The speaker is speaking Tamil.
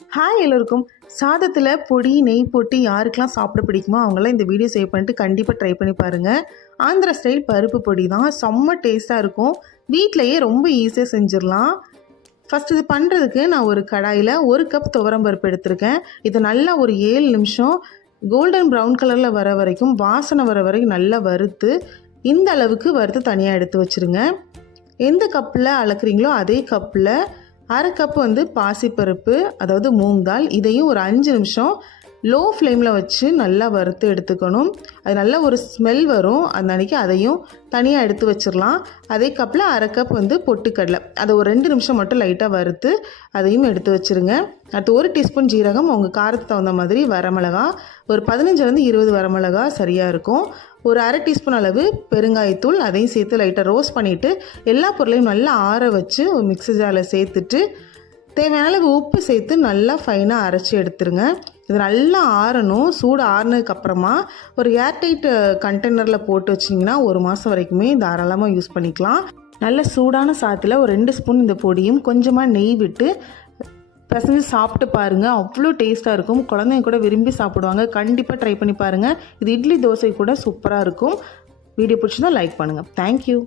ஹாய் எல்லோருக்கும். சாதத்தில் பொடி நெய் போட்டு யாருக்கெல்லாம் சாப்பிட பிடிக்குமோ அவங்களாம் இந்த வீடியோ சேவ் பண்ணிட்டு கண்டிப்பாக ட்ரை பண்ணி பாருங்கள். ஆந்திரா ஸ்டைல் பருப்பு பொடி தான், செம்ம டேஸ்ட்டாக இருக்கும். வீட்டிலையே ரொம்ப ஈஸியாக செஞ்சிடலாம். ஃபஸ்ட் இது பண்ணுறதுக்கு நான் ஒரு கடாயில் 1 கப் துவரம் பருப்பு எடுத்திருக்கேன். இதை நல்லா ஒரு 7 நிமிஷம் கோல்டன் ப்ரௌன் கலரில் வர வரைக்கும், வாசனை வர வரைக்கும் நல்லா வறுத்து, இந்த அளவுக்கு வறுத்து தனியாக எடுத்து வச்சுருங்க. எந்த கப்பில் அளக்குறீங்களோ அதே கப்பில் 1/2 கப் பாசிப்பருப்பு, அதாவது மூங் தால், இதையும் ஒரு 5 நிமிஷம் லோ ஃப்ளேமில் வச்சு நல்லா வறுத்து எடுத்துக்கணும். அது நல்ல ஒரு ஸ்மெல் வரும். அந்த அன்றைக்கி அதையும் தனியாக எடுத்து வச்சிடலாம். அதே கப்பில் 1/2 கப் பொட்டுக்கடலை, அதை ஒரு 2 நிமிஷம் மட்டும் லைட்டாக வறுத்து அதையும் எடுத்து வச்சுருங்க. அடுத்து 1 டீஸ்பூன் ஜீரகம், உங்கள் காரத்துக்கு தகுந்த மாதிரி வரமிளகா, ஒரு 15 20 வரமிளகா சரியாக இருக்கும். ஒரு 1/2 டீஸ்பூன் அளவு பெருங்காயத்தூள், அதையும் சேர்த்து லைட்டாக ரோஸ்ட் பண்ணிவிட்டு எல்லா பொருளையும் நல்லா ஆற வச்சு ஒரு மிக்ஸி ஜாரில் சேர்த்துட்டு தேவையான அளவு உப்பு சேர்த்து நல்லா ஃபைனாக அரைச்சி எடுத்துருங்க. இது நல்லா ஆறணும். சூடு ஆறுனதுக்கப்புறமா ஒரு ஏர்டைட் கண்டெய்னரில் போட்டு வச்சிங்கன்னா 1 மாதம் வரைக்குமே தாராளமாக யூஸ் பண்ணிக்கலாம். நல்ல சூடான சாதத்தில் ஒரு 2 ஸ்பூன் இந்த பொடியும் கொஞ்சமாக நெய் விட்டு பிசைஞ்சு சாப்பிட்டு பாருங்கள். அவ்வளோ டேஸ்ட்டாக இருக்கும். குழந்தைங்க கூட விரும்பி சாப்பிடுவாங்க. கண்டிப்பாக ட்ரை பண்ணி பாருங்கள். இது இட்லி தோசை கூட சூப்பராக இருக்கும். வீடியோ பிடிச்சிருந்தா லைக் பண்ணுங்கள். தேங்க்யூ.